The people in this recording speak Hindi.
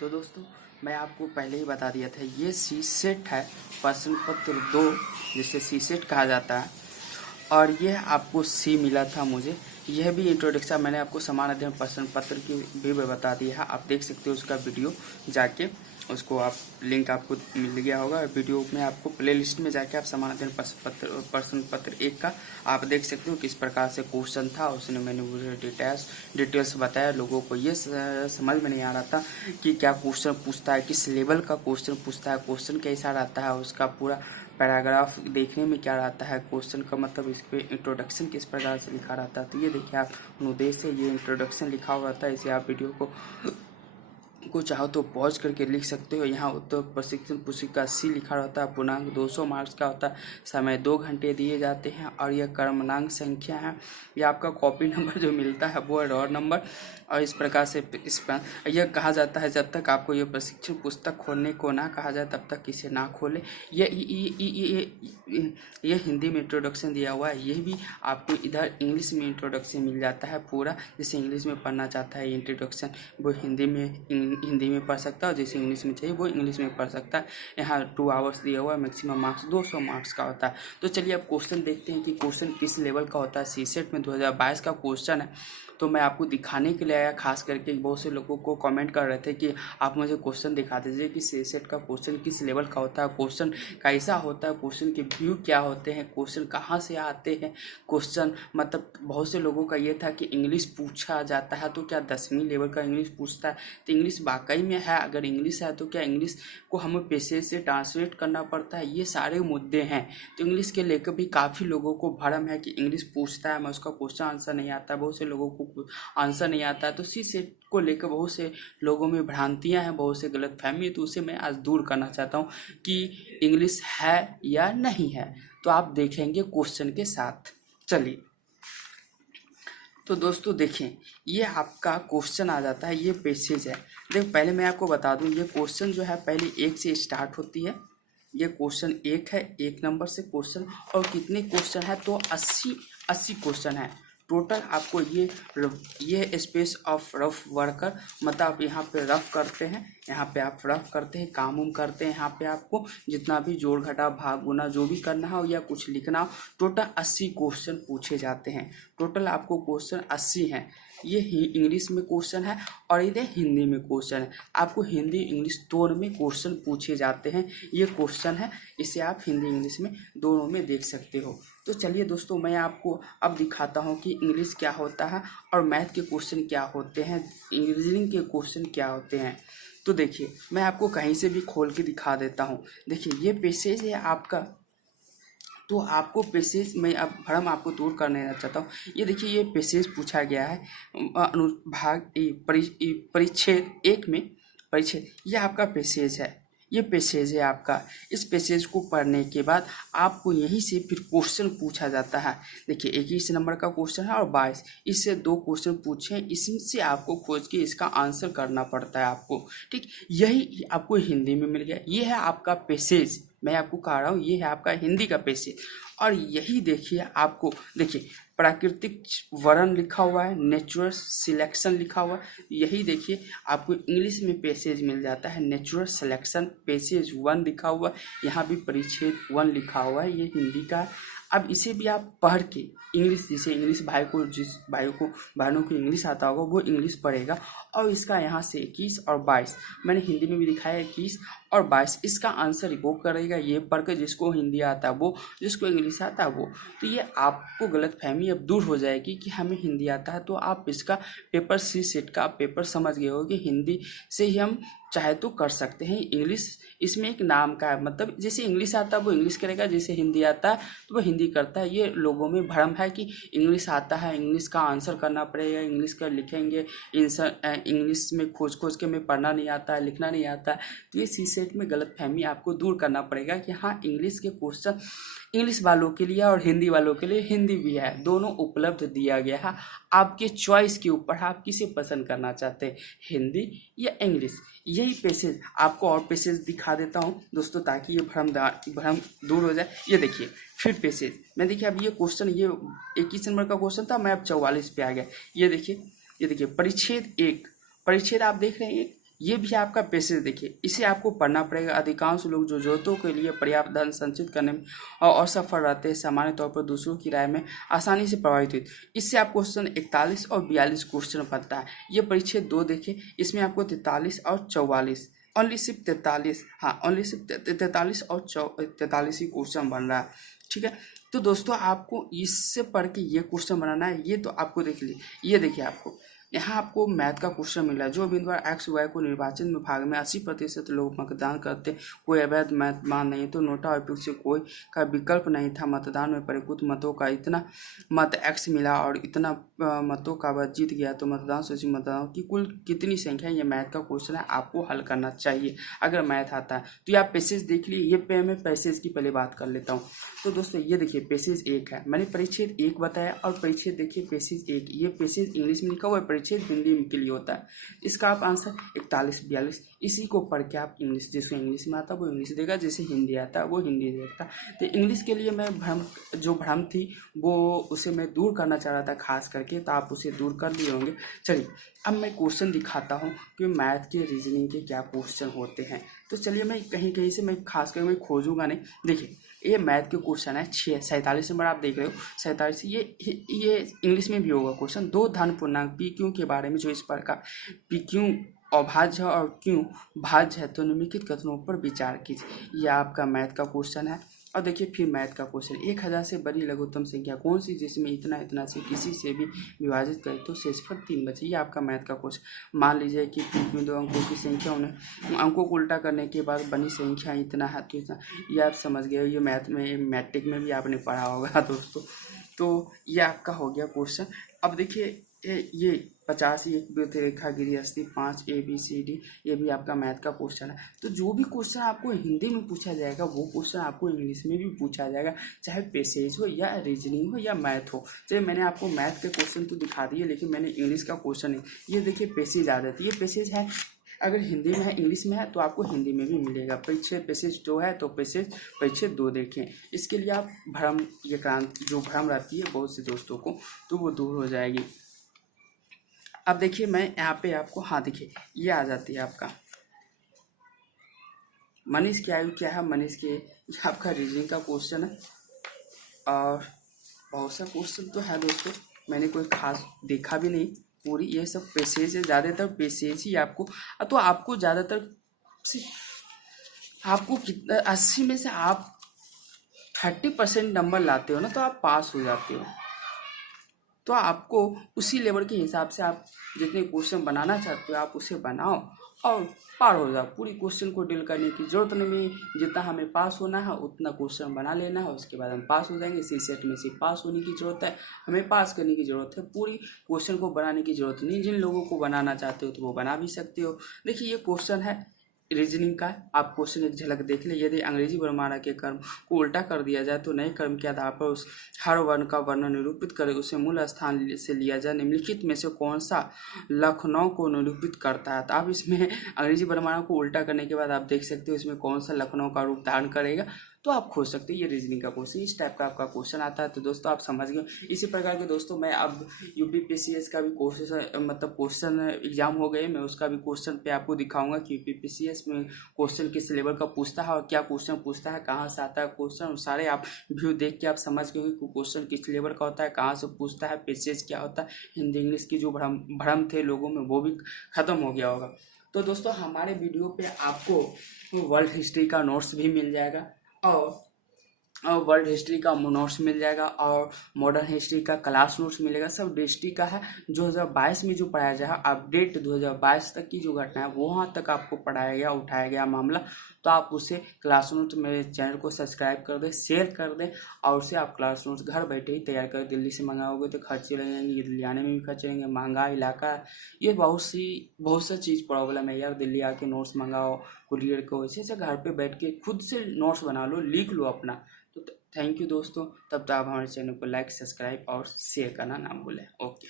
तो दोस्तों मैं आपको पहले ही बता दिया था, ये सी सेट है प्रश्न पत्र 2 जिसे सी सेट कहा जाता है। और ये आपको सी मिला था मुझे। यह भी इंट्रोडक्शन मैंने आपको समान अध्ययन प्रश्न पत्र की भी बता दी है। आप देख सकते हो उसका वीडियो जाके, उसको आप लिंक आपको मिल गया होगा। वीडियो में आपको प्ले लिस्ट में जाके आप समान अध्ययन प्रश्न पत्र 1 का आप देख सकते हो किस प्रकार से क्वेश्चन था। उसने मैंने मुझे डिटेल्स बताया। लोगों को ये समझ में नहीं आ रहा था कि क्या क्वेश्चन पूछता है, किस लेवल का क्वेश्चन पूछता है, क्वेश्चन कैसा रहता है, उसका पूरा पैराग्राफ देखने में क्या रहता है, क्वेश्चन का मतलब इस पे इंट्रोडक्शन किस प्रकार से लिखा रहता है। तो ये देखिए आप अनुदेश से ये इंट्रोडक्शन लिखा हुआ रहता है। इसे आप वीडियो को चाहो तो पॉज करके लिख सकते हो। यहाँ उत्तर प्रशिक्षण पुस्तिका सी लिखा रहता है। पूर्णांक 200 मार्क्स का होता है। समय 2 घंटे दिए जाते हैं और यह क्रमांक संख्या है। यह आपका कॉपी नंबर जो मिलता है वो है रोल नंबर। और इस प्रकार से यह कहा जाता है जब तक आपको यह प्रशिक्षण पुस्तक खोलने को ना कहा जाए तब तक इसे ना खोले। ये हिंदी में इंट्रोडक्शन दिया हुआ है। यह भी आपको इधर इंग्लिश में इंट्रोडक्शन मिल जाता है पूरा। जिसे इंग्लिश में पढ़ना चाहता है इंट्रोडक्शन वो हिंदी में पढ़ सकता है, जैसे इंग्लिश में चाहिए वो इंग्लिश में पढ़ सकता है। यहाँ 2 आवर्स दिया हुआ है। मैक्सिमम मार्क्स 200 मार्क्स का होता है। तो चलिए अब क्वेश्चन देखते हैं कि क्वेश्चन किस लेवल का होता है। सी सेट में 2022 का क्वेश्चन है। तो मैं आपको दिखाने के लिए आया, खास करके बहुत से लोगों को कमेंट कर रहे थे कि आप मुझे क्वेश्चन दिखा दीजिए कि सी सेट का क्वेश्चन किस लेवल का होता है, क्वेश्चन कैसा होता है, क्वेश्चन के व्यू क्या होते हैं, क्वेश्चन कहाँ से आते हैं, क्वेश्चन मतलब बहुत से लोगों का ये था कि इंग्लिश पूछा जाता है तो क्या 10वीं लेवल का इंग्लिश पूछता है। तो इंग्लिश वाकई में है, अगर इंग्लिश है तो क्या इंग्लिश को हमें पैसे से ट्रांसलेट करना पड़ता है, ये सारे मुद्दे हैं। तो इंग्लिश के लेकर भी काफ़ी लोगों को भ्रम है कि इंग्लिश पूछता है मैं उसका क्वेश्चन आंसर नहीं आता, बहुत से लोगों को आंसर नहीं आता है। तो सी सेट को लेकर बहुत से लोगों में भ्रांतियां हैं, बहुत से गलत फहमी है। तो उसे मैं आज दूर करना चाहता हूँ कि इंग्लिश है या नहीं है। तो आप देखेंगे क्वेश्चन के साथ। चलिए तो दोस्तों देखें, ये आपका क्वेश्चन आ जाता है, ये पैसेज है। देखो पहले मैं आपको बता दूं, ये क्वेश्चन जो है पहले 1 से स्टार्ट होती है। ये क्वेश्चन 1 है, 1 नंबर से क्वेश्चन। और कितने क्वेश्चन है तो 80 क्वेश्चन है टोटल। आपको ये स्पेस ऑफ रफ वर्कर, मतलब आप यहाँ पे रफ करते हैं, यहाँ पे आप रफ करते हैं, काम उम करते हैं। यहाँ पे आपको जितना भी जोड़ घटा भाग गुना जो भी करना हो या कुछ लिखना हो, टोटल 80 क्वेश्चन पूछे जाते हैं। टोटल आपको क्वेश्चन 80 हैं। ये इंग्लिश में क्वेश्चन है और इधर हिंदी में क्वेश्चन है। आपको हिंदी इंग्लिश दोनों में क्वेश्चन पूछे जाते हैं। ये क्वेश्चन है, इसे आप हिंदी इंग्लिश में दोनों में देख सकते हो। तो चलिए दोस्तों मैं आपको अब दिखाता हूँ कि इंग्लिश क्या होता है और मैथ के क्वेश्चन क्या होते हैं, रीजनिंग के क्वेश्चन क्या होते हैं। तो देखिए मैं आपको कहीं से भी खोल के दिखा देता हूँ। देखिए ये पैसेज है आपका। तो आपको पैसेज मैं अब भ्रम आपको दूर करने चाहता हूँ। ये देखिए ये पैसेज पूछा गया है अनुभाग परिच्छेद 1 में। परिच्छेद ये आपका पैसेज है, ये पैसेज है आपका। इस पैसेज को पढ़ने के बाद आपको यहीं से फिर क्वेश्चन पूछा जाता है। देखिए 21 नंबर का क्वेश्चन है और 22, इससे 2 क्वेश्चन पूछे, इससे आपको खोज के इसका आंसर करना पड़ता है आपको। ठीक, यही आपको हिंदी में मिल गया। ये है आपका पैसेज, मैं आपको कह रहा हूँ ये है आपका हिंदी का पैसेज। और यही देखिए आपको, देखिए प्राकृतिक वर्ण लिखा हुआ है, नेचुरल सिलेक्शन लिखा हुआ है। यही देखिए आपको इंग्लिश में पैसेज मिल जाता है, नेचुरल सिलेक्शन पैसेज 1 लिखा हुआ है। यहाँ भी परिच्छेद 1 लिखा हुआ है, ये हिंदी का है। अब इसे भी आप पढ़ के इंग्लिश, जिसे इंग्लिश जिस बहनों को इंग्लिश आता होगा वो इंग्लिश पढ़ेगा। और इसका यहाँ से 21 और 22 मैंने हिंदी में भी दिखाया, 21 और 22 इसका आंसर वो करेगा। ये पढ़ के जिसको हिंदी आता है वो, जिसको इंग्लिश आता है वो। तो ये आपको गलत फहमी अब दूर हो जाएगी कि हमें हिंदी आता है। तो आप इसका पेपर सी सेट का पेपर समझ गए हो कि हिंदी से ही हम चाहे तो कर सकते हैं। इंग्लिश इसमें एक नाम का है, मतलब जैसे इंग्लिश आता है वो इंग्लिश करेगा, जैसे हिंदी आता है तो वो हिंदी करता है। ये लोगों में भ्रम है कि इंग्लिश आता है, इंग्लिश का आंसर करना पड़ेगा, इंग्लिश का लिखेंगे, इंग्लिश में खोज के में पढ़ना नहीं आता है, लिखना नहीं आता है। तो ये सी सेट में गलत फहमी आपको दूर करना पड़ेगा कि हाँ इंग्लिश के क्वेश्चन इंग्लिश वालों के लिए और हिंदी वालों के लिए हिंदी भी है, दोनों उपलब्ध दिया गया है। आपके चॉइस के ऊपर आप किसे पसंद करना चाहते हैं, हिंदी या इंग्लिश। यही पैसेज आपको और पैसेज दिखा देता हूँ दोस्तों ताकि ये भ्रम दूर हो जाए। ये देखिए फिर पैसेज मैं देखिए अब ये क्वेश्चन, ये 21 नंबर का क्वेश्चन था, मैं अब 44 पे आ गया। ये देखिए परिच्छेद 1, परिच्छेद आप देख रहे हैं ये भी आपका पैसेज देखिए, इसे आपको पढ़ना पड़ेगा। अधिकांश लोग जो जरूरतों के लिए पर्याप्त धन संचित करने में और असफल रहते हैं, सामान्य तौर पर दूसरों की राय में आसानी से प्रभावित हुए। इससे आप क्वेश्चन 41 और 42 क्वेश्चन बनता है। ये परिच्छेद 2 देखिए, इसमें आपको 43 और 44, ओनली सिर्फ 43, हाँ ओनली सिर्फ 43 और 43 ही क्वेश्चन बन रहा है, ठीक है। तो दोस्तों आपको इससे पढ़ के ये क्वेश्चन बनाना है। ये तो आपको देख लीजिए, ये देखिए आपको यहाँ आपको मैथ का क्वेश्चन मिला है। जो उम्मीदवार एक्स वाई को निर्वाचन में भाग में 80% लोग मतदान करते, कोई अवैध मतदान नहीं तो नोटा और पिक से कोई का विकल्प नहीं था। मतदान में परिकुत मतों का इतना मत एक्स मिला और इतना मतों का वह जीत गया, तो मतदान सूची मतदाताओं की कुल कितनी संख्या। ये मैथ का क्वेश्चन है, आपको हल करना चाहिए अगर मैथ आता है। तो ये आप पैसेज देख लीजिए। ये मैं पैसेज की पहले बात कर लेता हूँ। तो दोस्तों ये देखिए पैसेज 1 है, मैंने परिच्छेद 1 बताया और परिच्छेद देखिए पैसेज 1। ये पैसेज इंग्लिश में लिखा हुआ है, परिच्छेद हिंदी के लिए होता है। इसका आप आंसर 41 42 इसी को पढ़ के आप इंग्लिश, जिसको इंग्लिश में आता है वो इंग्लिश देगा, जैसे हिंदी आता है वो हिंदी देगा। तो इंग्लिश के लिए मैं भ्रम थी वो उसे मैं दूर करना चाह रहा था खास करके, तो आप उसे दूर कर लिए होंगे। चलिए अब मैं क्वेश्चन दिखाता हूँ कि मैथ के रीजनिंग के क्या क्वेश्चन होते हैं। तो चलिए मैं कहीं कहीं से मैं खास कर मैं खोजूंगा नहीं। देखिए ये मैथ के क्वेश्चन है 47 नंबर, आप देख रहे हो 47। ये इंग्लिश में भी होगा क्वेश्चन। दो धन पूर्णांक पी क्यू के बारे में जो इस प्रकार पी क्यू अभाज्य और क्यों भाज्य है तो निम्नलिखित कथनों पर विचार कीजिए। यह आपका मैथ का क्वेश्चन है। और देखिए फिर मैथ का क्वेश्चन, 1000 से बड़ी लघुत्तम संख्या कौन सी जिसमें इतना इतना से किसी से भी विभाजित करे तो शेषफल 3 बचे। ये आपका मैथ का क्वेश्चन। मान लीजिए कि पीक में 2 अंकों की संख्या, उन्हें अंकों को उल्टा करने के बाद बनी संख्या इतना है तो इतना। ये आप समझ गए, ये मैथ में मैट्रिक में भी आपने पढ़ा होगा दोस्तों। तो ये आपका हो गया क्वेश्चन। अब देखिए ये 50 एक वृत्त रेखा गिरी अस्थित 5 ABCD, ये भी आपका मैथ का क्वेश्चन है। तो जो भी क्वेश्चन आपको हिंदी में पूछा जाएगा वो क्वेश्चन आपको इंग्लिश में भी पूछा जाएगा, चाहे पैसेज हो या रीजनिंग हो या मैथ हो। चलिए मैंने आपको मैथ के क्वेश्चन तो दिखा दिए, लेकिन मैंने इंग्लिश का क्वेश्चन है। ये देखिए पैसेज आ जाती है, ये पैसेज है अगर हिंदी में है इंग्लिश में है तो आपको हिंदी में भी मिलेगा। परिच्छेद पैसेज 2 है तो परिच्छेद 2 देखें। इसके लिए आप भ्रम, ये क्रांति जो भ्रम रहती है बहुत से दोस्तों को, तो वो दूर हो जाएगी। अब देखिए मैं यहाँ पे आपको, हाँ देखिए ये आ जाती है आपका मनीष की आयु क्या है। मनीष के आपका रीजनिंग का क्वेश्चन है और बहुत सा क्वेश्चन तो है दोस्तों, मैंने कोई खास देखा भी नहीं। पूरी ये सब पैसेज है, ज़्यादातर पैसेज ही आपको। तो आपको ज़्यादातर आपको कितना 80 में से आप 30% नंबर लाते हो ना तो आप पास हो जाते हो। तो आपको उसी लेवल के हिसाब से आप जितने क्वेश्चन बनाना चाहते हो आप उसे बनाओ और पार हो जाओ। पूरी क्वेश्चन को डील करने की जरूरत नहीं, जितना हमें पास होना है उतना क्वेश्चन बना लेना है, उसके बाद हम पास हो जाएंगे। इसी सेट में से पास होने की जरूरत है, हमें पास करने की जरूरत है, पूरी क्वेश्चन को बनाने की जरूरत नहीं। जिन लोगों को बनाना चाहते हो तो वो बना भी सकते हो। देखिए ये क्वेश्चन है रीजनिंग का, आप क्वेश्चन एक झलक देख लें। यदि अंग्रेजी वर्णमाला के कर्म को उल्टा कर दिया जाए तो नए कर्म के आधार पर उस हर वर्ण का वर्णन निरूपित करे, उसे मूल स्थान से लिया जाए। निम्नलिखित में से कौन सा लखनऊ को निरूपित करता है। तो आप इसमें अंग्रेजी वर्णमाला को उल्टा करने के बाद आप देख सकते हो इसमें कौन सा लखनऊ का रूप धारण करेगा, तो आप खोज सकते हो। ये रीजनिंग का क्वेश्चन, इस टाइप का आपका क्वेश्चन आता है। तो दोस्तों आप समझ गए। इसी प्रकार के दोस्तों मैं अब UPPCS का भी कोर्सेस मतलब क्वेश्चन एग्जाम हो गए, मैं उसका भी क्वेश्चन पे आपको दिखाऊंगा कि UPPCS में क्वेश्चन किस लेवल का पूछता है और क्या क्वेश्चन पूछता है, कहाँ से आता है क्वेश्चन। सारे आप व्यू देख के आप समझ गए कि क्वेश्चन किस लेवल का होता है, कहाँ से पूछता है, पैसेज क्या होता है। हिंदी इंग्लिश की जो भ्रम थे लोगों में वो भी खत्म हो गया होगा। तो दोस्तों हमारे वीडियो पे आपको वर्ल्ड हिस्ट्री का नोट्स भी मिल जाएगा और वर्ल्ड हिस्ट्री का नोट्स मिल जाएगा और मॉडर्न हिस्ट्री का क्लास नोट्स मिलेगा। सब हिस्ट्री का है। 2022 में जो पढ़ाया जाएगा अपडेट 2022 तक की जो घटना है वहाँ तक आपको पढ़ाया गया, उठाया गया मामला। तो आप उसे क्लास नोट मेरे चैनल को सब्सक्राइब कर दें, शेयर कर दें और उसे आप क्लास नोट्स घर बैठे ही तैयार कर। दिल्ली से मंगाओगे तो खर्चे लगेंगे, ये दिल्ली आने में भी खर्चे लगेंगे, महंगा इलाका है, ये बहुत सा चीज़ प्रॉब्लम है यार। दिल्ली आके नोट्स मंगाओ कुरियर को, ऐसे घर पे बैठ के खुद से नोट्स बना लो, लिख लो अपना। तो थैंक यू दोस्तों। तब तो आप हमारे चैनल को लाइक, सब्सक्राइब और शेयर करना ना भूलें। ओके।